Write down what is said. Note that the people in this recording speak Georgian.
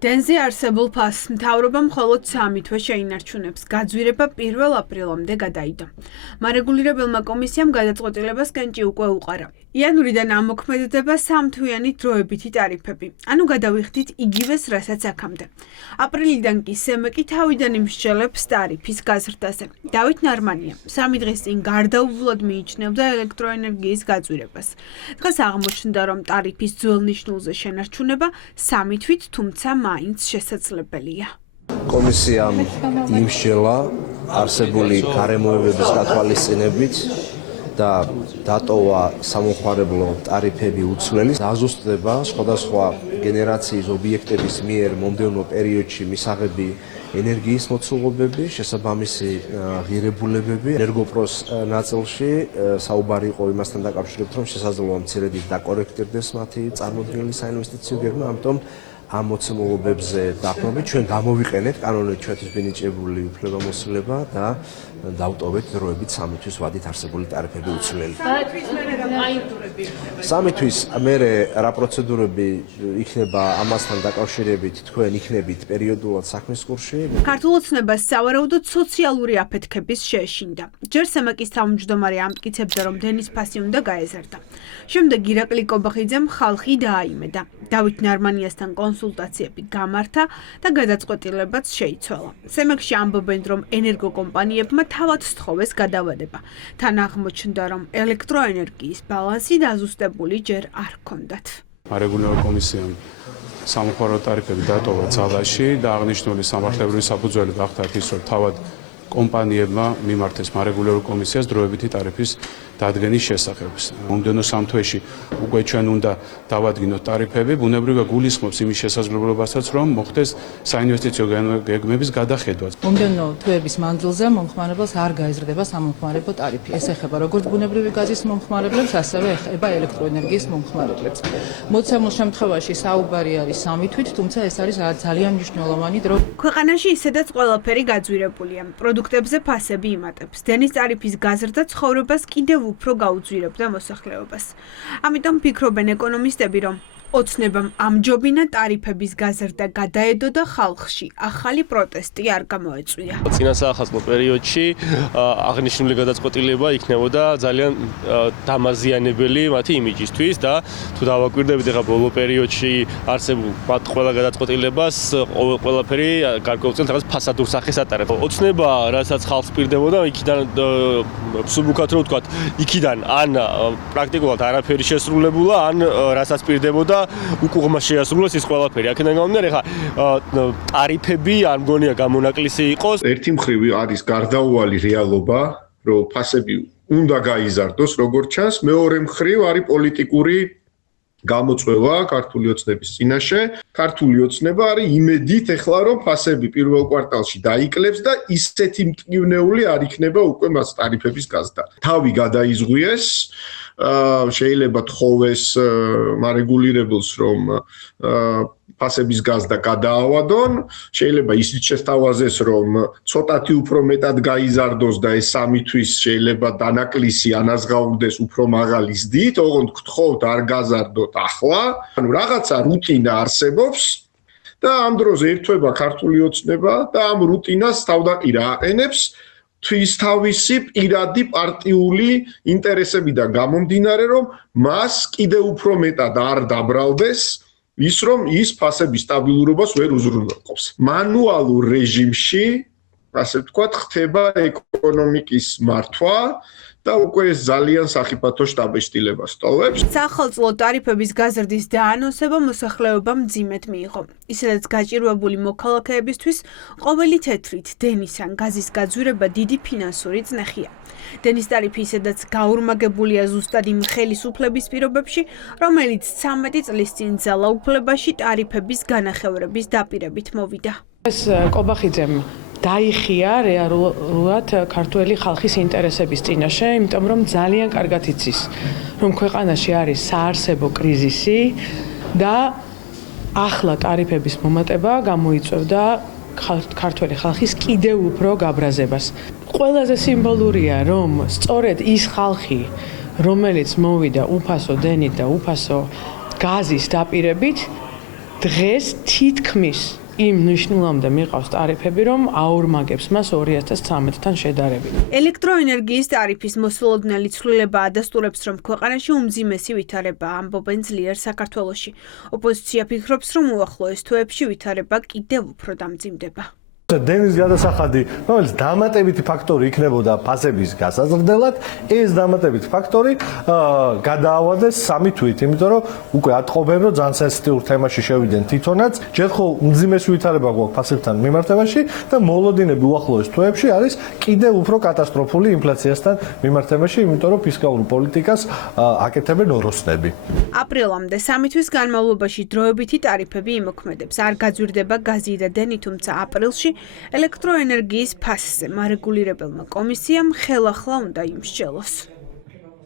დენზე არსებულ ფასს მთავრობამ მხოლოდ 3 თვე შეინარჩუნებს. გაძვირება 1 აპრილამდე გადაიდო. მარეგულირებელმა კომისიამ გადაწყვეტილებას კენჭი უკვე უყარა. იანვრიდან ამოქმედდება 3 თვიანი დროებითი ტარიფები. ანუ გადავიხდით იგივეს, რასაც აქამდე. აპრილიდან კი სემეკი თავიდან იმსჯელებს ტარიფის გაზრდაზე. დავით ნარმანია 3 დღის წინ გარდაუვლად მიიჩნევდა ელექტროენერგიის გაძვირებას. დღეს აღმოჩნდა, რომ ტარიფის ძველ ნიშნულზე შენარჩუნება 3 თვით, თუმცა მაინც შესაძლებელია. კომისიამ იმსჯელა არსებული გარემოებების გათვალისწინებით და დატოვა სამომხმარებლო ტარიფები უცვლელი. დაზუსტდება სხვადასხვა გენერაციის ობიექტების მიერ მომდევნო პერიოდში მისაღები ენერგიის მოცულობები, შესაბამისი ღირებულებები. ენერგოპროს ნაწილში საუბარი იყო იმასთან დაკავშირებით, რომ შესაძლოა მცირედით დაკორექტირდეს მათი წარმოდგენილი საინვესტიციო გეგმა, ამიტომ ამ მოცემულობებზე დაყრდნობით ჩვენ გამოვიყენეთ კანონით ჩვენთვის მინიჭებული უფლებამოსილება და დავტოვეთ დროებით 3 თვის ვადით არსებული ტარიფები უცვლელი. 3 თვის მერე რა პროცედურები იქნება ამასთან დაკავშირებით თქვენ იქნებით პერიოდულად საქმის კურსში. ქართულ ოცნებას სავარაუდოდ სოციალური აფეთქების შეეშინდა. ჯერ სემაკის თავმჯდომარე ამტკიცებდა, რომ დენის ფასი უნდა გაეზარდა. შემდეგ ირაკლი კობახიძემ ხალხი დააიმედა. დავით ნარმანიასთან კონსულტაციები გამართა და გადაწყვეტილებაც შეიცვალა. სემაკში ამბობენ, რომ ენერგოკომპანიებმა თავად სთხოვეს გადავადება. თან აღმოჩნდა, რომ ელექტროენერგიის ბალანსი დაზუსტებული ჯერ არ ჰქონდათ. მარეგულირებელ კომისიამ სამომხმარო ტარიფები დატოვა ძალაში და აღნიშნული სამართლებრივი საფუძველი გახდათ ის, რომ თავად კომპანიებმა მიმართეს მარეგულირებელ კომისიას დროებითი ტარიფის დადგენის შესახებ. მომდევნო 3 თვეში უკვე ჩვენ უნდა დავადგინოთ ტარიფები, ბუნებრივია გულისხმობს იმის შესაძლებლობასაც, რომ მოხდეს საინვესტიციო გეგმების გადახედვა. მომდევნო თვეების მანძილზე მომხმარებელს არ გაიზრდება სამომხმარებლო ტარიფი. ეს ეხება როგორც ბუნებრივი გაზის მომხმარებლებს, ასევე ეხება ელექტროენერგიის მომხმარებლებს. მოცემულ შემთხვევაში საუბარი არის 3 თვით, თუმცა ეს არის ძალიან მნიშვნელოვანი დრო. ქვეყანაში ისედაც ყველაფერი გაძვირებულია. პროდუქტებზე ფასები იმატებს. დენის ტარიფის გაზრდა ცხოვრებას კიდევ უფრო გაუძვირებდა მოსახლეობას. ამიტომ ფიქრობენ ეკონომისტები, რომ ოცნებამ ამჯობინა ტარიფების გაზრდა გადაედო და ხალხში ახალი პროტესტი არ გამოეწვია. წინა საახალწლო პერიოდში აღნიშნული გადაწყვეტილება იქნებოდა ძალიან დამაზიანებელი მათი იმიჯისთვის და თუ დავაკვირდებით ახლა ბოლო პერიოდში არსებულ მათ ყველა გადაწყვეტილებას ყველაფერი გარკვეულწილად რაღაც ფასადურ სახეს ატარებს. ოცნება, რასაც ხალხს პირდებოდა, იქიდან სუბუქად რო ვთქვათ, იქიდან ან პრაქტიკულად არაფერი შესრულებულა, ან რასაც პირდებოდა უკუღმა შეასრულეს ის ყველაფერი. აქედან გამომდინარე, ხა ტარიფები არ მგონია გამონაკლისი იყოს. ერთი მხრივ არის გარდაუვალი რეალობა, რომ ფასები უნდა გაიზარდოს, როგორც ჩანს, მეორე მხრივ არის პოლიტიკური გამოწვევა ქართული ოცნების წინაშე. ქართული ოცნება არის იმედით ეხლა, რომ ფასები პირველ კვარტალში დაიკლებს და ისეთი მტკივნეული არ იქნება უკვე მას ტარიფების გაზრდა. თავი გადაიზღვიეს, შეიძლება თხოვეს მარეგულირებელს, რომ ფასების გაზრდა გადაავადონ, შეიძლება ისიც შესთავაზეს, რომ ცოტათი უფრო მეტად გაიზარდოს და ეს 3 თვის შეიძლება დანაკლისი ანაზღაურდეს უფრო მაღალი ზრდით, ოღონდ გთხოვთ არ გაზარდოთ ახლა. ანუ რაღაცა რუტინა არსებობს და ამ დროს ერთვება ქართული ოცნება და ამ რუტინას თავდაყირა აყენებს თვის თავისი პირადი პარტიული ინტერესებიდან გამომდინარე, რომ მას კიდევ უფრო მეტად არ დაბრალდეს ის, რომ ის ფასების სტაბილურობას ვერ უზრუნველყოფს. მანუალურ რეჟიმში, ასე ვთქვათ, ხდება ეკონომიკის მართვა და უკვე ეს ძალიან სახიფათო შტაბ-შტილებას ტოვებს. საახალწლო ტარიფების გაზრდის დაანონსება მოსახლეობამ მძიმედ მიიღო. ისედაც გაჭირვებული მოქალაქეებისთვის ყოველი თეთრით დენის ან გაზის გაძვირება დიდი ფინანსური წნეხია. დენის ტარიფი ისედაც გაურმაგებულია ზუსტად იმ ხელისუფლების პირობებში, რომელიც 13 წლის წინ ძალაუფლებაში ტარიფების განახევრების დაპირებით მოვიდა. ეს კობახიძემ დაიხია რეალურად ქართველი ხალხის ინტერესების წინაშე, იმიტომ რომ ძალიან კარგად იცის, რომ ქვეყანაში არის საარსებო კრიზისი და ახლა ტარიფების მომატება გამოიწვევდა ქართველი ხალხის კიდევ უფრო გაბრაზებას. ყველაზე სიმბოლურია, რომ სწორედ ის ხალხი, რომელიც მოვიდა უფასო დენით და უფასო გაზის დაპირებით, დღეს თითქმის იმ ნიშნულამდე მიყავს ტარიფები, რომ აორმაგებს მას 2013-თან შედარებით. ელექტროენერგიის ტარიფის მოსულოდნელი ცვლილება ადასტურებს, რომ ქვეყანაში უმძიმესი ვითარებაა, ამბობენ ძლიერ საქართველოში. ოპოზიცია ფიქრობს, რომ უახლოეს თვეებში ვითარება კიდევ უფრო დამძიმდება. დენის გადასახადი, რომელიც დამატებითი ფაქტორი იქნებოდა ფასების გასაზრდელად, ეს დამატებითი ფაქტორი გადაავადეს 3 თვით, იმიტომ რომ უკვე ატყობენ, რომ ძალიან სენსიტიურ თემაში შევიდნენ თვითონაც. ჯერ ხო უმძიმესი ვითარება გვაქვს ფასებთან მიმართებაში და მოლოდინები უახლოეს თვეებში არის კიდევ უფრო კატასტროფული ინფლაციასთან მიმართებაში, იმიტომ რომ ფისკალურ პოლიტიკას აკეთებენ ოროსნები. აპრილამდე 3 თვის განმავლობაში დროებითი ტარიფები იმოქმედებს. არ გაძვირდება გაზი და დენი, თუმცა აპრილში ელექტროენერგიის ფასზე მარეგულირებელმა კომისიამ ხელახლა უნდა იმსჯელოს.